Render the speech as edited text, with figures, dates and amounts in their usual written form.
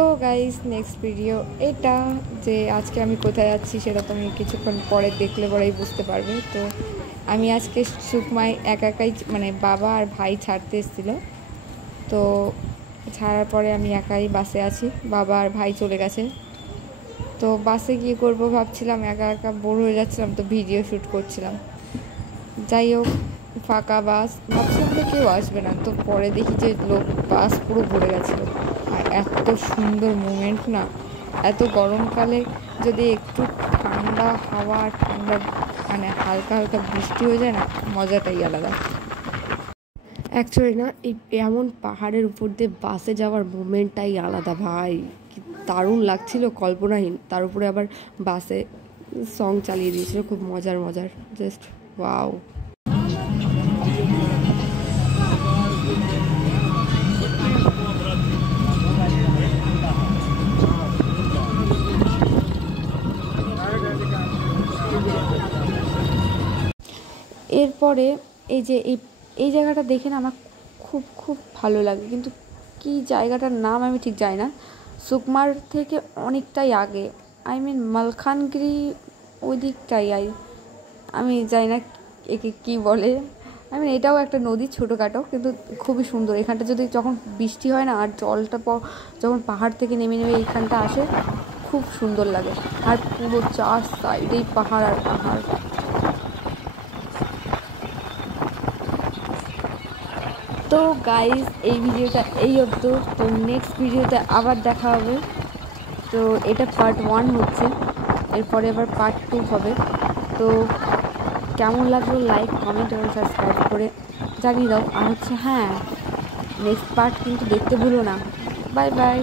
তো guys next video এটা যে আজকে আমি কোথায় যাচ্ছি সেটা তুমি কিছুক্ষণ পরে দেখলে পরেই বুঝতে পারবে। তো আমি আজকে সুকমায় একাই মানে বাবা আর ভাই ছাড়তে এসেছিলো, তো ছাড়ার পরে আমি একাই বাসে আছি, বাবা আর ভাই চলে গেছে। তো বাসে গিয়ে করবো ভাবছিলাম, একা একা বোর হয়ে যাচ্ছিলাম, তো ভিডিও শ্যুট করছিলাম। যাই হোক, ফাঁকা বাস, ভাবছিলাম তো কেউ আসবে না, তো পরে দেখি যে লোক, বাস পুরো ভরে গেছিলো। আর এত সুন্দর মোমেন্ট না, এত গরমকালে যদি একটু ঠান্ডা হাওয়া, ঠান্ডা মানে হালকা হালকা বৃষ্টি হয়ে যায় না, মজাটাই আলাদা। অ্যাকচুয়ালি না, এই এমন পাহাড়ের উপর দিয়ে বাসে যাওয়ার মোমেন্টটাই আলাদা ভাই, কি দারুণ লাগছিল, কল্পনাহীন। তার উপরে আবার বাসে সং চালিয়ে দিয়েছিল, খুব মজার জাস্ট ওয়াও। এরপরে এই যে এই জায়গাটা দেখে না আমার খুব খুব ভালো লাগে, কিন্তু কি জায়গাটার নাম আমি ঠিক জানি না। সুকমার থেকে অনেকটাই আগে, আই মিন মালখানগিরি ওই দিকটাই, আমি জানি না একে কী বলে। আই মিন এটাও একটা নদী, ছোটোখাটো, কিন্তু খুবই সুন্দর। এখানটা যদি যখন বৃষ্টি হয় না, আর জলটা যখন পাহাড় থেকে নেমে এইখানটা আসে, খুব সুন্দর লাগে। আর পুরো চার সাইডেই পাহাড় আর পাহাড়। তো গাইজ এই ভিডিওটা এই অবধি, তো নেক্সট ভিডিওতে আবার দেখা হবে। তো এটা পার্ট 1 হচ্ছে, এরপরে আবার পার্ট 2 হবে। তো কেমন লাগলো লাইক, কমেন্ট এবং সাবস্ক্রাইব করে জানিয়ে দাও। আর হচ্ছে হ্যাঁ, নেক্সট পার্ট কিন্তু দেখতে ভুলো না। Bye bye.